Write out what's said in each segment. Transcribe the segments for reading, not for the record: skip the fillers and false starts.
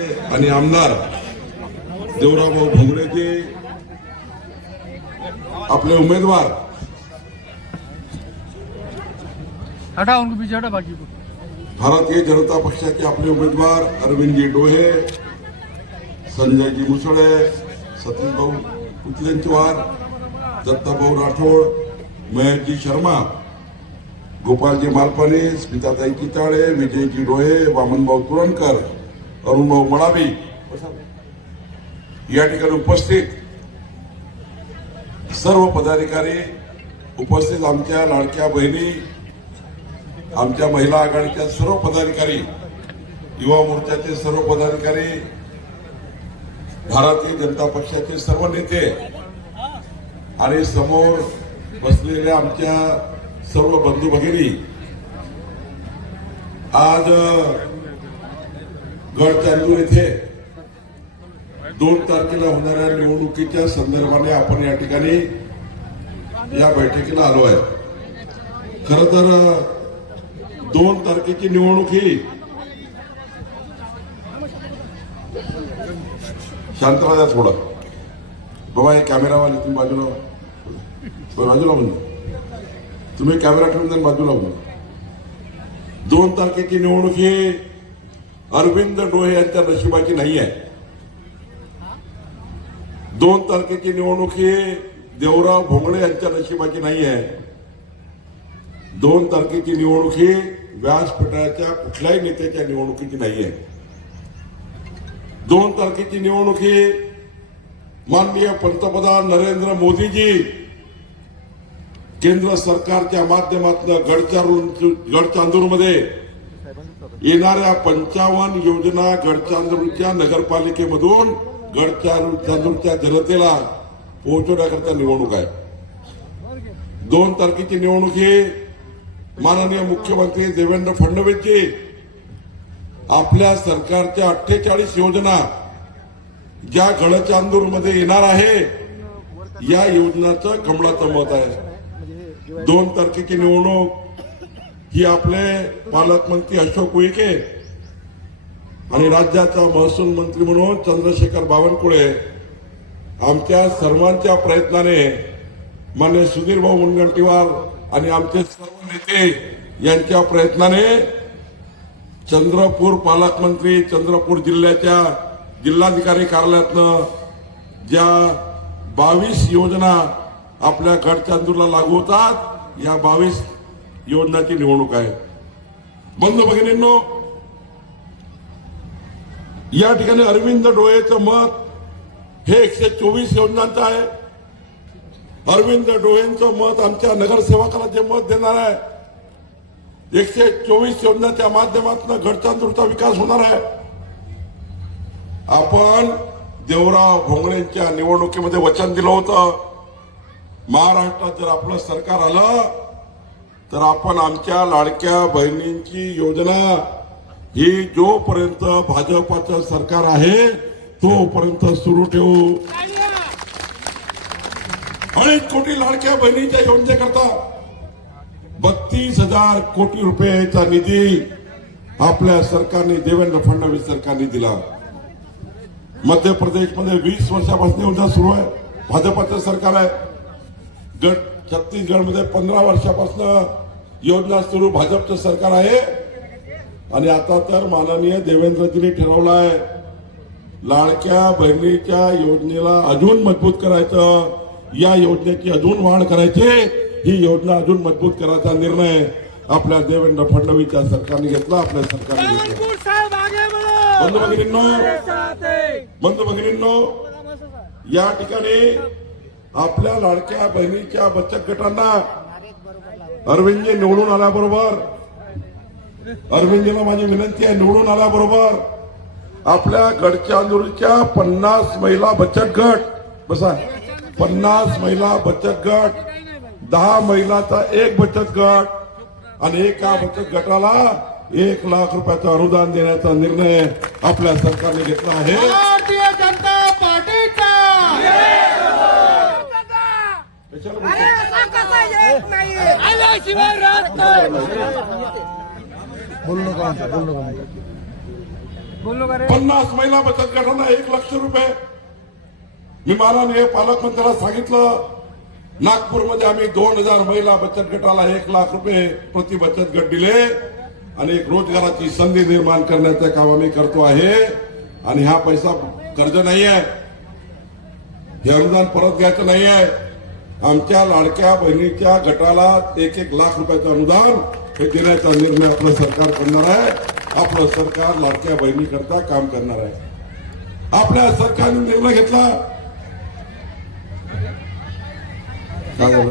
आणि आमदार देवराभाऊ भोंगरेचे आपले उमेदवार हटा उनको पीछे हटा बाकी को भारतीय जनता पक्षाचे आपले उमेदवार अरविंदजी डोहे, संजयजी मुसळे, सतीशभाऊ कुचलेंचवार, दत्ताभाऊ राठोड, महेशजी शर्मा, गोपालजी मालपाने, स्मिताताई किताळे, विजयजी डोहे, वामनभाऊ तुरंकर, अरुणभाऊ मळावी या ठिकाणी उपस्थित सर्व पदाधिकारी, उपस्थित आमच्या लाडक्या बहिणी, आमच्या महिला आघाडीच्या सर्व पदाधिकारी, युवा मोर्चाचे सर्व पदाधिकारी, भारतीय जनता पक्षाचे सर्व नेते आणि समोर बसलेल्या आमच्या सर्व बंधू भगिनी, आज गडचांदूर येथे 2 तारखेला होणाऱ्या निवडणुकीच्या संदर्भाने आपण या ठिकाणी या बैठकीला आलो आहे. खरं तर 2 तारखेची निवडणूक ही शांत राहा थोडं बाबा, हे कॅमेरावाले तुम्ही बाजूला म्हणजे तुम्ही कॅमेरा ठेवून द्या बाजूला म्हणजे. 2 तारखेची निवडणूक ही अरविंद डोहे यांच्या नशिबाची नाही आहे. 2 तारखेची निवडणूक ही देवराव भोंगळे यांच्या नशिबाची नाही आहे. 2 तारखेची निवडणूक ही व्यासपीठाच्या कुठल्याही नेत्याच्या निवडणुकीची नाही आहे. 2 तारखेची निवडणूक ही माननीय पंतप्रधान नरेंद्र मोदीजी केंद्र सरकारच्या माध्यमातून गडचांदूरमध्ये येणाऱ्या 55 योजना गडचांदूरच्या नगरपालिकेमधून गडचांदूरच्या जनतेला पोहोचवण्याकरता निवडणूक आहे. 2 तारखेची निवडणूक ही माननीय मुख्यमंत्री देवेंद्र फडणवीसजी आपल्या सरकारच्या 48 योजना ज्या गडचांदूरमध्ये येणार आहे या योजनाचं कमळाचं मत आहे. 2 तारखेची निवडणूक ही आपले पालकमंत्री अशोक उईके आणि राज्याचा महसूल मंत्री म्हणून चंद्रशेखर बावनकुळे आमच्या सर्वांच्या प्रयत्नाने, मान्य सुधीरभाऊ मुनगंटीवार आणि आमचे सर्व नेते यांच्या प्रयत्नाने चंद्रपूर पालकमंत्री, चंद्रपूर जिल्ह्याच्या जिल्हाधिकारी कार्यालयातनं ज्या 22 योजना आपल्या गडचांदूरला लागू होतात, या 22 योजनाची निवडणूक आहे. बंधू भगिनींनो, या ठिकाणी अरविंद डोहेचं मत हे 124 योजनांचं आहे. अरविंद डोहेंचं मत आमच्या नगरसेवकाला जे मत देणार आहे, 124 योजनाच्या माध्यमातून गडचांदूरचा विकास होणार आहे. आपण देवराव भोंगळेंच्या निवडणुकीमध्ये वचन दिलं होतं, महाराष्ट्रात जर आपलं सरकार आलं तर आपण आमच्या लाडक्या बहिणींची योजना ही जोपर्यंत भाजपाचं सरकार आहे तोपर्यंत सुरू ठेवू. 2.5 कोटी लाडक्या बहिणीच्या योजनेकरता 32,000 कोटी रुपयाचा निधी आपल्या सरकारने, देवेंद्र फडणवीस सरकारने दिला. मध्य प्रदेशमध्ये 20 वर्षापासून योजना सुरू आहे, भाजपाचं सरकार आहे. छत्तीसगडमध्ये 15 वर्षापासून योजना सुरू, भाजपचं सरकार आहे. आणि आता तर माननीय देवेंद्रजींनी ठरवलं आहे लाडक्या बहिणीच्या योजनेला अजून मजबूत करायचं, या योजनेची अजून वाढ करायची, ही योजना अजून मजबूत करायचा निर्णय आपल्या देवेंद्र फडणवीसच्या सरकारने घेतला, आपल्या सरकारने घेतला. बंधू भगिनींनो, या ठिकाणी आपल्या लाडक्या बहिणीच्या बचत गटांना अरविंदजी निवडून आल्याबरोबर, अरविंदजीला माझी विनंती आहे, निवडून आल्याबरोबर आपल्या गडचांदूरच्या 50 महिला बचत गट, बसा 50 महिला बचत गट, 10 महिलाचा एक बचत गट आणि एका बचत गटाला 1 लाख रुपयाचं अनुदान देण्याचा निर्णय आपल्या सरकारने घेतला आहे. भारतीय जनता पार्टीचा बोललो का रे 50 महिला बचत गटांना 1 लाख रुपये. मी माननीय पालकमंत्र्याला सांगितलं, नागपूरमध्ये आम्ही 2000 महिला बचत गटाला 1 लाख रुपये प्रति बचत गट दिले आणि एक रोजगाराची संधी निर्माण करण्याचं काम आम्ही करतो आहे. आणि हा पैसा कर्ज नाही आहे, हे अनुदान परत घ्यायचं नाही आहे. आमच्या लाडक्या बहिणीच्या गटाला 1-1 लाख रुपयाचं अनुदान हे देण्याचा निर्णय आपलं सरकार करणार आहे. आपलं सरकार लाडक्या बहिणीकरता काम करणार आहे. आपल्या सरकारने निर्णय घेतला. काय झालं?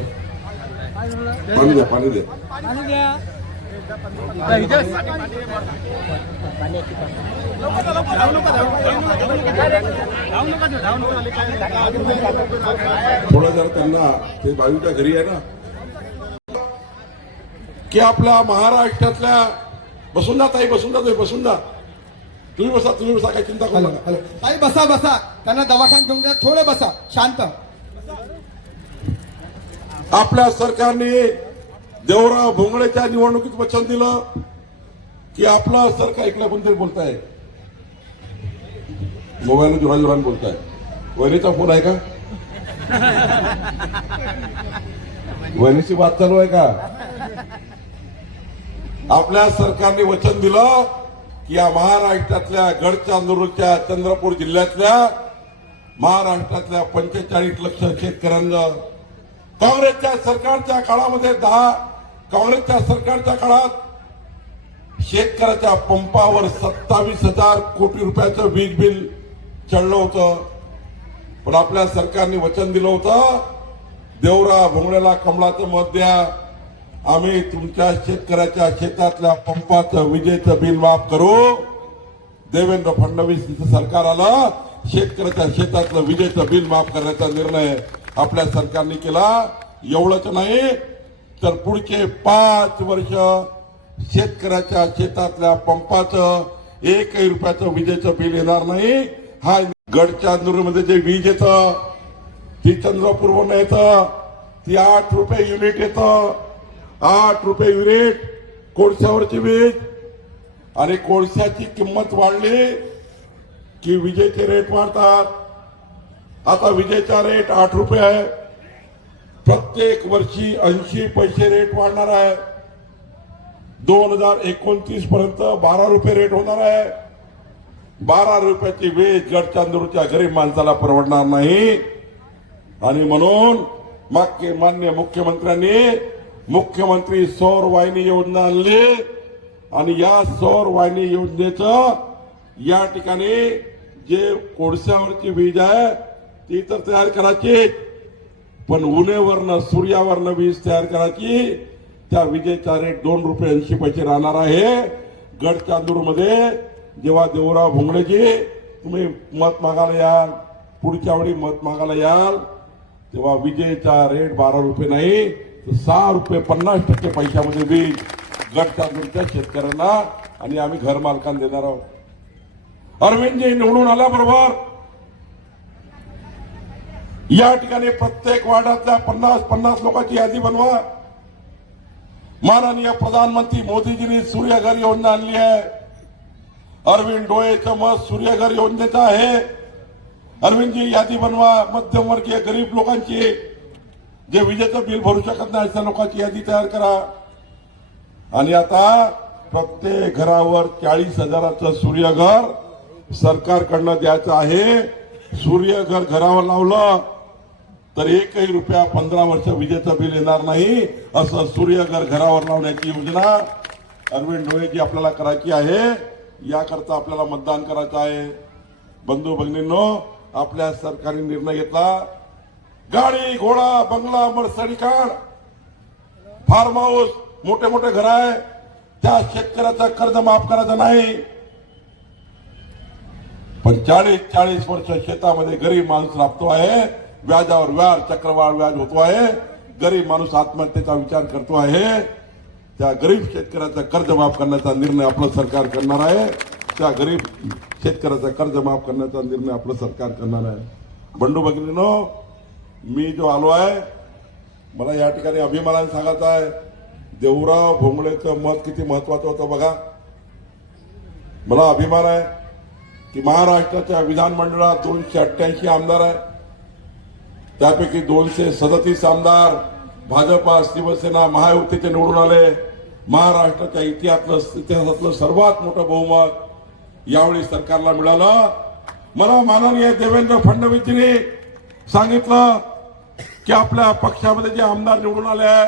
पाणी द्या, पाणी द्या. पाणी द्या. इथेच. थोडं जर त्यांना ते बाजूच्या घरी आहे ना, की आपल्या महाराष्ट्रातल्या बसून जा ताई, बसून जा तुम्ही, बसून जा. तुम्ही बसा, काही चिंता करू नका. ताई बसा बसा, त्यांना दवाखान्यात घेऊन द्या, थोडं बसा शांत. आपल्या सरकारने देवराव भोंगळेच्या निवडणुकीत वचन दिलं की आपलं सरकार, इकडे कोणतरी बोलताय, मोबाईल जोराजोराने बोलताय. वहिनीचा फोन आहे का? वहिनीची बात चालू आहे का? आपल्या सरकारने वचन दिलं की या महाराष्ट्रातल्या गडचिरोलीच्या चंद्रपूर जिल्ह्यातल्या महाराष्ट्रातल्या 45 लक्ष शेतकऱ्यांना काँग्रेसच्या सरकारच्या काळामध्ये काँग्रेसच्या सरकारच्या काळात शेतकऱ्याच्या पंपावर 27,000 कोटी रुपयाचं वीज बिल चढलं होतं. पण आपल्या सरकारने वचन दिलं होतं, देवराव भोंगळेला कमळाचं मत द्या, आम्ही तुमच्या शेतकऱ्याच्या शेतातल्या पंपाचं विजेचं बिल माफ करू. देवेंद्र फडणवीस सरकार आलं, शेतकऱ्याच्या शेतातलं विजेचं बिल माफ करण्याचा निर्णय आपल्या सरकारने केला. एवढंच नाही तर पुढचे 5 वर्ष शेतकऱ्याच्या शेतातल्या पंपाचं 1 रुपयाचं विजेचं बिल येणार नाही. हा गडचिरोलीमध्ये जे वीज येतं ती चंद्रपूरवरून येतं, ती 8 रुपये युनिट येतं. 8 रुपये युनिट कोळशावरची वीज. आणि कोळशाची किंमत वाढली की विजेचे रेट वाढतात. आता विजेचा रेट 8 रुपये आहे, प्रत्येक वर्षी 80 पैसे रेट वाढणार आहे. 2029 पर्यंत 12 रुपये रेट होणार आहे. 12 रुपयाची वीज गडचिरोलीच्या गरीब माणसाला परवडणार नाही. आणि म्हणून मान्य मुख्यमंत्री सौर वाहिनी योजना आणली. आणि या सौर वाहिनी योजनेचं या ठिकाणी जे कोळशावरची वीज आहे ती तर तयार करायची, पण उन्हेवरनं सूर्यावरनं वीज तयार करायची. त्या विजेचा रेट 2 रुपये 80 पैसे राहणार आहे. गडचिरोलीमध्ये जेव्हा देवराव भोंगळेजी तुम्ही मत मागायला याल, पुढच्या वेळी मत मागायला याल, तेव्हा विजेचा रेट 12 रुपये नाही तर 6 रुपये 50% पैशामध्ये वीज गडचिरोलीच्या शेतकऱ्यांना आणि आम्ही घर मालकांना देणार आहोत. अरविंदजी निवडून आल्याबरोबर या ठिकाणी प्रत्येक वार्डातल्या 50 लोकांची यादी बनवा. माननीय प्रधानमंत्री मोदीजींनी सूर्यघर योजना आणली आहे. अरविंद डोळेचं मत सूर्यघर योजनेचं आहे. अरविंदजी यादी बनवा, मध्यमवर्गीय गरीब लोकांची, जे विजेचं बिल भरू शकत नाही अशा लोकांची यादी तयार करा. आणि आता प्रत्येक घरावर 40,000चं सूर्यघर सरकारकडनं द्यायचं आहे. सूर्यघर घरावर लावलं तर 1 रुपया 15 वर्ष विजेचं बिल येणार नाही. असं सूर्यघर घरावर लावण्याची योजना अरविंद डोळेजी आपल्याला करायची आहे. याकरता आपल्याला मतदान करायचं आहे. बंधू भगिनींनो, आपल्या सरकारने निर्णय घेतला, गाडी घोडा बंगला मर्सडी कार फार्म हाऊस मोठे मोठे घर आहे त्या शेतकऱ्याचं कर्ज माफ करायचं नाही. पण 40 वर्ष शेतामध्ये गरीब माणूस राबतो आहे, व्याजावर व्याज, चक्रवाढ व्याज होतो आहे, गरीब माणूस आत्महत्येचा विचार करतो आहे. त्या गरीब शेतकऱ्याचं कर्ज माफ करण्याचा निर्णय आपलं सरकार करणार आहे. त्या गरीब शेतकऱ्याचं कर्ज माफ करण्याचा निर्णय आपलं सरकार करणार आहे. बंधू भगिनींनो, मी जो आलो आहे, मला या ठिकाणी अभिमानाने सांगायचं आहे, देवराव भोंगळेचं मत किती महत्वाचं होतं बघा. मला अभिमान आहे की महाराष्ट्राच्या विधानमंडळात 288 आमदार आहेत. त्यापैकी 237 आमदार भाजपा, शिवसेना, महायुतीचे निवडून आले. महाराष्ट्राच्या इतिहासातलं सर्वात मोठं बहुमत यावेळी सरकारला मिळालं. मला माननीय देवेंद्र फडणवीसजींनी सांगितलं की आपल्या पक्षामध्ये जे आमदार निवडून आले आहे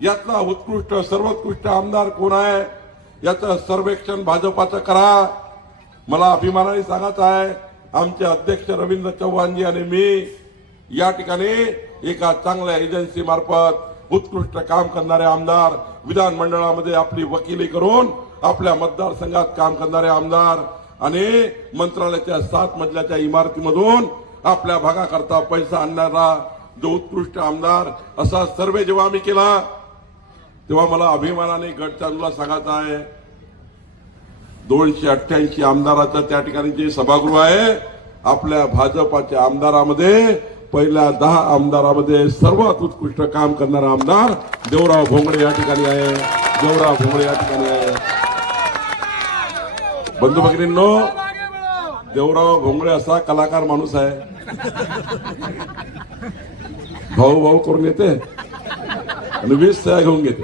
यातला उत्कृष्ट सर्वोत्कृष्ट आमदार कोण आहे याचं सर्वेक्षण भाजपाचं करा. मला अभिमानाने सांगायचं आहे, आमचे अध्यक्ष रवींद्र चव्हाणजी आणि मी या ठिकाणी एका चांगल्या एजन्सी मार्फत उत्कृष्ट काम करणारे आमदार, विधानमंडळामध्ये आपली वकिली करून आपल्या मतदारसंघात काम करणारे आमदार आणि मंत्रालयाच्या 7 मजल्याच्या इमारतीमधून आपल्या भागाकरता पैसा आणणारा जो उत्कृष्ट आमदार, असा सर्वे जेव्हा आम्ही केला तेव्हा मला अभिमानाने गडचिरोलीला सांगायचं आहे, 288 आमदाराचं त्या ठिकाणी जे सभागृह आहे, आपल्या भाजपाच्या आमदारामध्ये पहिल्या 10 आमदारामध्ये सर्वात उत्कृष्ट काम करणारा आमदार देवराव भोंगळे या ठिकाणी आहे. देवराव भोंगळे या ठिकाणी आहे. बंधू भगिनींनो, देवराव भोंगळे असा कलाकार माणूस आहे, भाऊ भाऊ करून येते आणि 20 सह्या घेऊन घेते.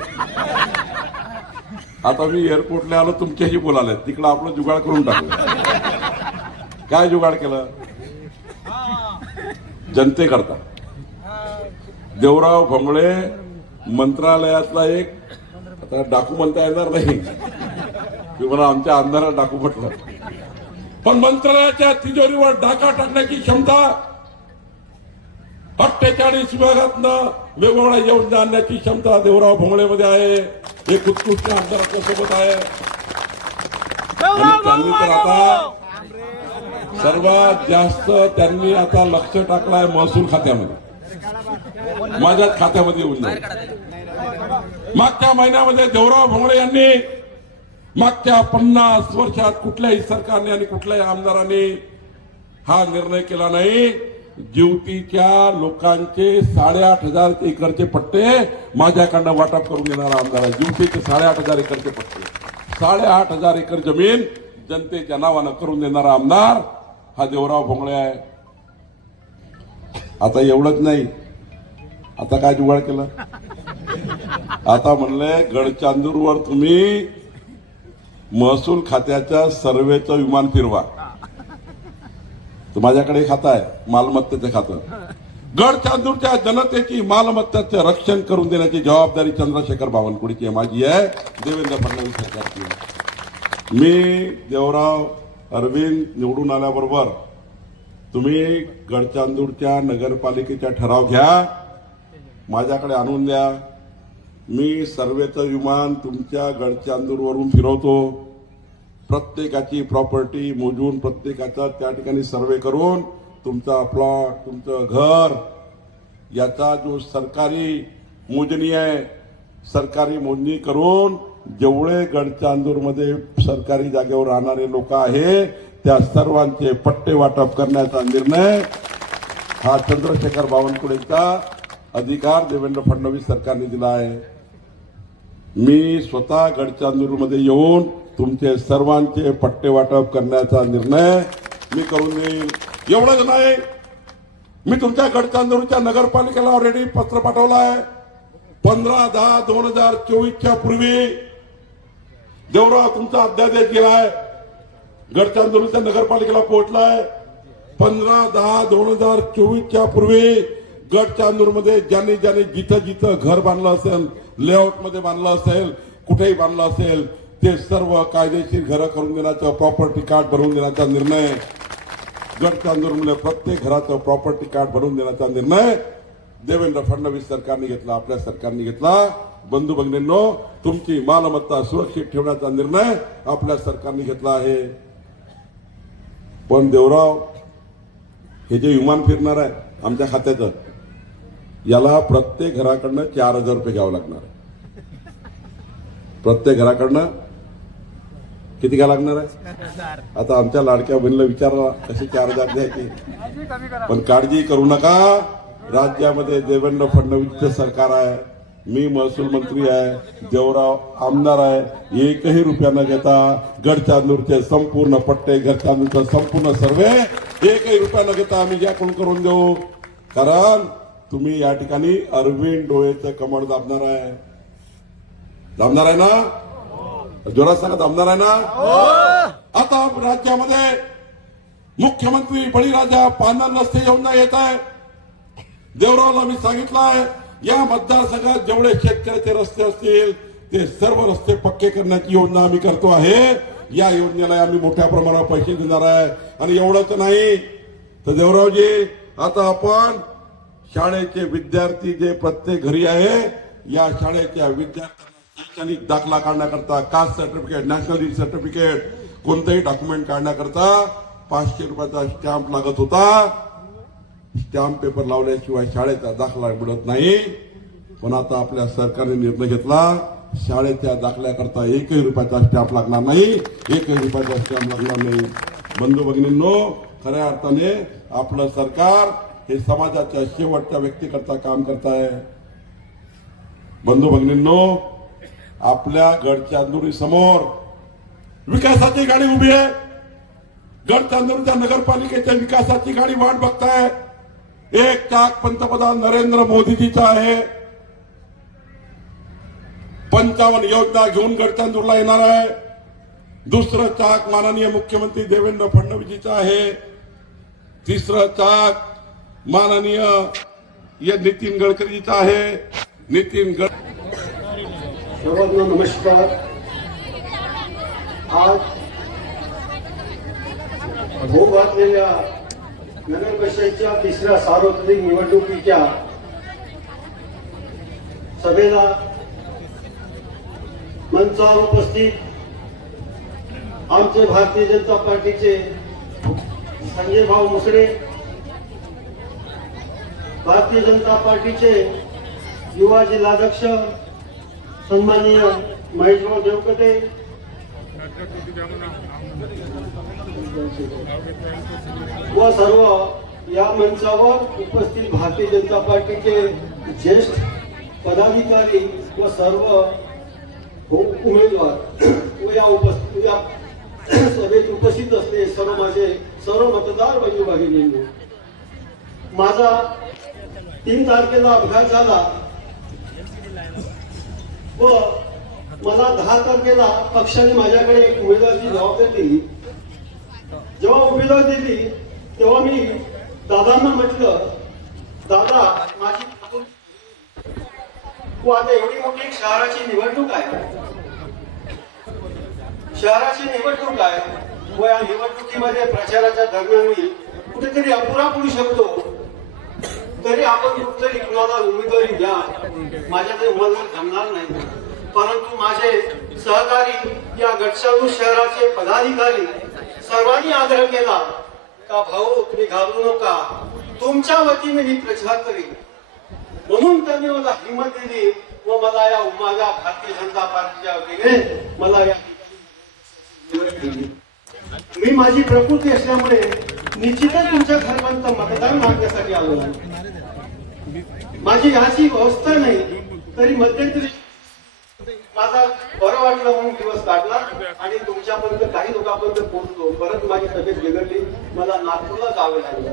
आता मी एअरपोर्टला आलो, तुमच्याशी बोलायला, तिकडं आपलं जुगाड करून टाकलं. काय जुगाड केलं? जनतेकरता देवराव भोंगळे मंत्रालयातला एक, आता डाकू म्हणता येणार नाही की मला आमच्या आमदाराला डाकू म्हटलं, पण मंत्रालयाच्या तिजोरीवर डाका टाकण्याची क्षमता, 48 विभागातनं वेगवेगळ्या योजना आणण्याची क्षमता देवराव भोंगळेमध्ये आहे. एक उत्कृष्ट आमदार आपल्या सोबत आहे. आणि त्यांनी तर आता सर्वात जास्त त्यांनी आता लक्ष टाकलाय महसूल खात्यामध्ये. माझ्याच खात्यामध्ये येऊन जाईल. मागच्या महिन्यामध्ये देवराव भोंगळे यांनी मागच्या 50 वर्षात कुठल्याही सरकारने आणि कुठल्याही आमदारांनी हा निर्णय केला नाही. ज्योतीच्या लोकांचे 8,500 एकरचे पट्टे माझ्याकडनं वाटप करून देणारा आमदार आहे. ज्योतीचे 8,500 एकरचे पट्टे, 8,500 एकर जमीन जनतेच्या नावानं करून देणारा आमदार हा देवराव भोंगळे आहे. आता एवढंच नाही, आता काय जुगाड केलं? आता म्हणले गडचांदूरवर तुम्ही महसूल खात्याच्या सर्वेचं विमान फिरवा. तर माझ्याकडे खातं आहे, मालमत्तेचं खातं. गडचांदूरच्या जनतेची मालमत्तेचं रक्षण करून देण्याची जबाबदारी चंद्रशेखर बावनकुळेची माझी आहे, देवेंद्र फडणवीस सरकारची. मी देवराव अरविंद निवडून आल्याबरोबर तुम्ही गडचांदूरच्या नगरपालिकेचा ठराव घ्या, माझ्याकडे आणून द्या. मी सर्वेचं विमान तुमच्या गडचांदूरवरून फिरवतो. प्रत्येकाची प्रॉपर्टी मोजून, प्रत्येकाचा त्या ठिकाणी सर्वे करून तुमचा प्लॉट, तुमचं घर याचा जो सरकारी मोजणी आहे, सरकारी मोजणी करून जेवढे गडचांदूरमध्ये सरकारी जागेवर राहणारे लोक आहे त्या सर्वांचे पट्टे वाटप करण्याचा निर्णय हा चंद्रशेखर बावनकुळेचा अधिकार देवेंद्र फडणवीस सरकारने दिला आहे. मी स्वतः गडचांदूरमध्ये येऊन तुमचे सर्वांचे पट्टे वाटप करण्याचा निर्णय मी करून देईन. एवढंच नाही, मी तुमच्या गडचांदूरच्या नगरपालिकेला ऑलरेडी पत्र पाठवलं आहे. 15/10/2024 पूर्वी देवराव तुमचा अध्यादेश गेलाय, गडचांदूरच्या नगरपालिकेला पोहोचलाय. 15/10/2024 पूर्वी गडचांदूरमध्ये ज्यांनी जिथं जिथं घर बांधलं असेल, लेआउटमध्ये बांधलं असेल, कुठेही बांधलं असेल, ते सर्व कायदेशीर घरं करून देण्याचा, प्रॉपर्टी कार्ड बनवून देण्याचा निर्णय, गडचांदूरमध्ये प्रत्येक घराचं प्रॉपर्टी कार्ड बनवून देण्याचा निर्णय देवेंद्र फडणवीस सरकारने घेतला, आपल्या सरकारने घेतला. बंधू भगिनींनो, तुमची मालमत्ता सुरक्षित ठेवण्याचा निर्णय आपल्या सरकारने घेतला आहे. पण देवराव, हे जे विमान फिरणार आहे आमच्या खात्याचं, याला प्रत्येक घराकडनं 4,000 रुपये घ्यावं लागणार आहे. प्रत्येक घराकडनं किती घ्यावं लागणार आहे? आता आमच्या लाडक्या बहिणीला विचारला कसे 4,000 द्यायचे. पण काळजी करू नका, राज्यामध्ये देवेंद्र फडणवीसचं सरकार आहे. मी महसूल मंत्री आहे, देवराव आमदार आहे, एकही रुपया न घेता गडचांदूरचे संपूर्ण पट्टे, गडचांदूरचा संपूर्ण सर्वे एकही रुपया न घेता आम्ही ज्याकडून करून देऊ. कारण तुम्ही या ठिकाणी अरविंद डोळेचं कमळ दाबणार आहे. दाबणार आहे ना? जोरात सांगा, दाबणार आहे ना? आता राज्यामध्ये मुख्यमंत्री बळीराजा पांढर रस्ते योजना येत आहे. देवरावला मी सांगितलं आहे, या मतदारसंघात जेवढे शेतकऱ्याचे रस्ते असतील ते सर्व रस्ते पक्के करण्याची योजना आम्ही करतो आहे. या योजनेला आम्ही मोठ्या प्रमाणावर पैसे देणार आहे. आणि एवढंच नाही तर देवरावजी, आता आपण शाळेचे विद्यार्थी जे प्रत्येक घरी आहे, या शाळेच्या विद्यार्थ्यांना शैक्षणिक दाखला काढण्याकरता, कास्ट सर्टिफिकेट, नॅशनल सर्टिफिकेट, कोणतेही डॉक्युमेंट काढण्याकरता 500 रुपयाचा स्टॅम्प लागत होता. स्टॅम्प पेपर लावल्याशिवाय शाळेचा दाखला मिळत नाही. पण आता आपल्या सरकारने निर्णय घेतला, शाळेच्या दाखल्याकरता एकही रुपयाचा स्टॅम्प लागणार नाही, एकही रुपयाचा स्टॅम्प लागणार नाही. बंधू भगिनींनो, खऱ्या अर्थाने आपलं सरकार हे समाजाच्या शेवटच्या व्यक्तीकरता काम करत आहे. बंधू भगिनींनो, आपल्या गडचांदुरी समोर विकासाची गाडी उभी आहे. गडचांदूरच्या नगरपालिकेच्या विकासाची गाडी वाट बघताय. एक चाक पंतप्रधान नरेंद्र मोदीजीचा आहे. 55 योजना घेऊन गडचांदूरला येणार आहे. दुसरं चाक माननीय मुख्यमंत्री देवेंद्र फडणवीसजीचं आहे. तिसरं चाक माननीय नितीन गडकरीजीचं आहे. नितीन सर्वांना नमस्कार. आज होऊ घातलेल्या नगर परिषदेच्या 3ऱ्या सार्वत्रिक निवडणुकीच्या सभेला मंचावर उपस्थित आमचे भारतीय जनता पार्टीचे संजय भाऊ मुसळे, भारतीय जनता पार्टीचे युवा जिल्हाध्यक्ष सन्माननीय महेशभाऊ देवकते, व सर्व या मंचावर उपस्थित भारतीय जनता पार्टीचे ज्येष्ठ पदाधिकारी व सर्व उमेदवार व या सभेत उपस्थित असते सर्व मतदार बंधू भगिनींनो, माझा 3 तारखेला अपघात झाला व मला 10 तारखेला पक्षाने माझ्याकडे एक उमेदवारीची जबाबदारी दिली. जेव्हा उमेदवारी दिली तेव्हा मी दादांना म्हटलं, दादा माझी आता एवढी मोठी शहराची निवडणूक आहे, व या निवडणुकीमध्ये प्रचाराच्या दरम्यान मी कुठेतरी अपुरा पडू शकतो, तरी आपण कुठेतरी कुणाला उमेदवारी द्या, माझ्याकडे उमेदवारी जमणार नाही. परंतु माझे सहकारी या गडचांदूर शहराचे पदाधिकारी सर्वांनी आग्रह केला का भाऊ तुम्ही घाबरू नका, तुमच्या वतीने मी प्रचार करेन. म्हणून त्यांनी मला हिंमत दिली व मला या माझ्या भारतीय जनता पार्टीच्या वतीने मला या मी माझी प्रकृती असल्यामुळे निश्चितच तुमच्या घरपर्यंत मतदान मागण्यासाठी आलो. माझी याची व्यवस्था नाही, तरी मध्यंतरी माझा बरं वाटलं म्हणून दिवस काढला आणि तुमच्यापर्यंत काही लोकांपर्यंत पोहोचलो. परत माझी तब्येत बिघडली, मला नागपूरला जावं लागलं.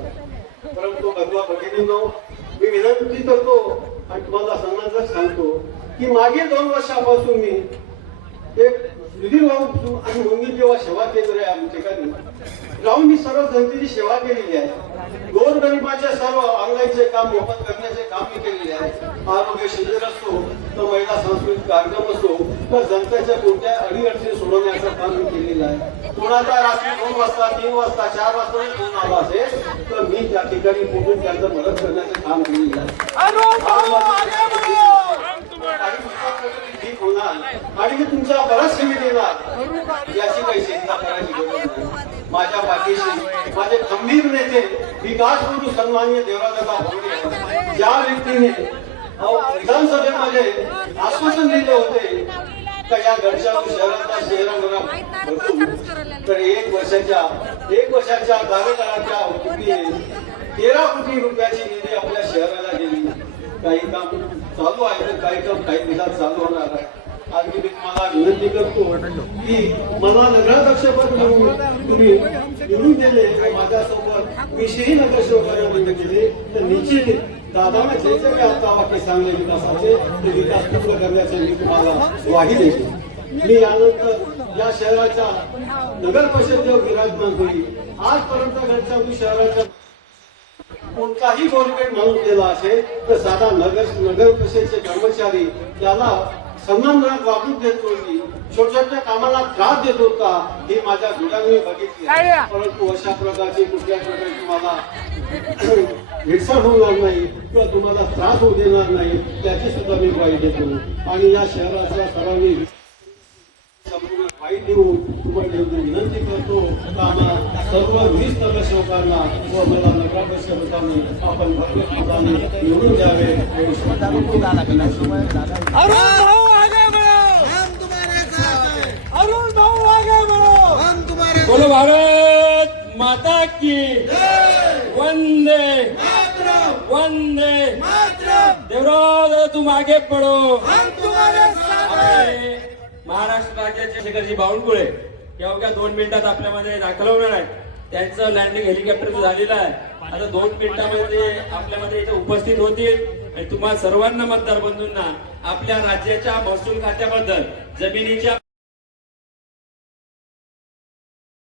परंतु बंधू भगिनींनो, मी विनंती करतो आणि तुम्हाला सन्मानच सांगतो की मागील 2 वर्षापासून मी एक सुधीर भाऊ आणि मुंगी जेव्हा सेवा केंद्र आहे आमच्या ठिकाणी राहून मी सर्व जनतेची सेवा केलेली आहे. गोरगरिबाचे सर्व ऑनलाईनचे काम मोफत करण्याचे काम मी केलेले आहे. आरोग्य शिबिर असो तर महिला सांस्कृतिक कार्यक्रम असो तर जनतेच्या कोणत्या अडीअडचणी सोडवण्याचं काम मी केलेलं आहे. कोणाचा रात्री 2 वाजता 3 वाजता 4 वाजता फोन आला असेल तर मी त्या ठिकाणी पोहोचून त्यांचं मदत करण्याचं काम केलेलं आहे. ठीक होणार आणि मी तुमच्या बराच सेवी देणार याची काही चिंता करायची गरज नाही. माझ्या पाठीशी माझे खंबीर नेते विकास गुरु सन्माननीय देवराजदा भोंगडे ज्या व्यक्तीने विधानसभेमध्ये आश्वासन दिले होते का या गडचांदूर शहराचा तर 1 वर्षाच्या कार्यकाळाच्या वतीने 13 कोटी रुपयाची निधी आपल्या शहराला गेली. काही काम चालू आहे तर काही काम काही दिवसात चालू होणार आहे. आज मी तुम्हाला विनंती करतो की मला नगराध्यक्षपद म्हणून तुम्ही निवडून दिले आणि माझ्यासोबत विषयी नगरसेवकांना निवडून दिले तर निश्चित दादाने जे जे काही आता वाक्य सांगले विकासाचे ते विकास पूर्ण करण्याचे मी तुम्हाला ग्वाही देतो. मी यानंतर या शहराच्या नगर परिषदेवर विराजमान होईल. आजपर्यंत घरच्या शहराच्या कोणताही गव्हर्नमेंट माणूस गेला असेल तर साधा नगर परिषदेचे कर्मचारी त्याला सन्मानजनक वागणूक देत होती, छोट्या छोट्या कामाला त्रास देत होता, हे माझ्या डोळ्यांनी बघितले. परंतु अशा प्रकारची कुठल्या प्रकारे तुम्हाला भेडसाड होणार नाही किंवा तुम्हाला त्रास होऊ देणार नाही त्याची सुद्धा मी ग्वाही देतो. आणि या शहराच्या सर्वांनी ग्वाही देऊन तुम्हाला विनंती करतो का आम्हाला सर्व 20 नगरसेवकांना व मला नगराध्यक्षपदाने आपण भव्य पदाने निवडून द्यावे. अरुण भाऊ आगे बढ़ो, हम तुम्हारे साथ हैं. अरुण भाऊ आगे बढ़ो, हम तुम्हारे. बोलो भारत माता की वंदे वंदे देवराज, तुम आगे बढ़ो, हम तुम्हारे साथ हैं. महाराष्ट्र राज्याचे शेखरजी बावनकुळे या अवघ्या 2 मिनिटात आपल्यामध्ये दाखल होणार आहे. त्यांचं लँडिंग हेलिकॉप्टरचं झालेलं आहे. आता 2 मिनिटांमध्ये आपल्यामध्ये इथे उपस्थित होतील आणि तुम्हा सर्वांना मतदार बंधूंना आपल्या राज्याच्या महसूल खात्याबद्दल, जमिनीच्या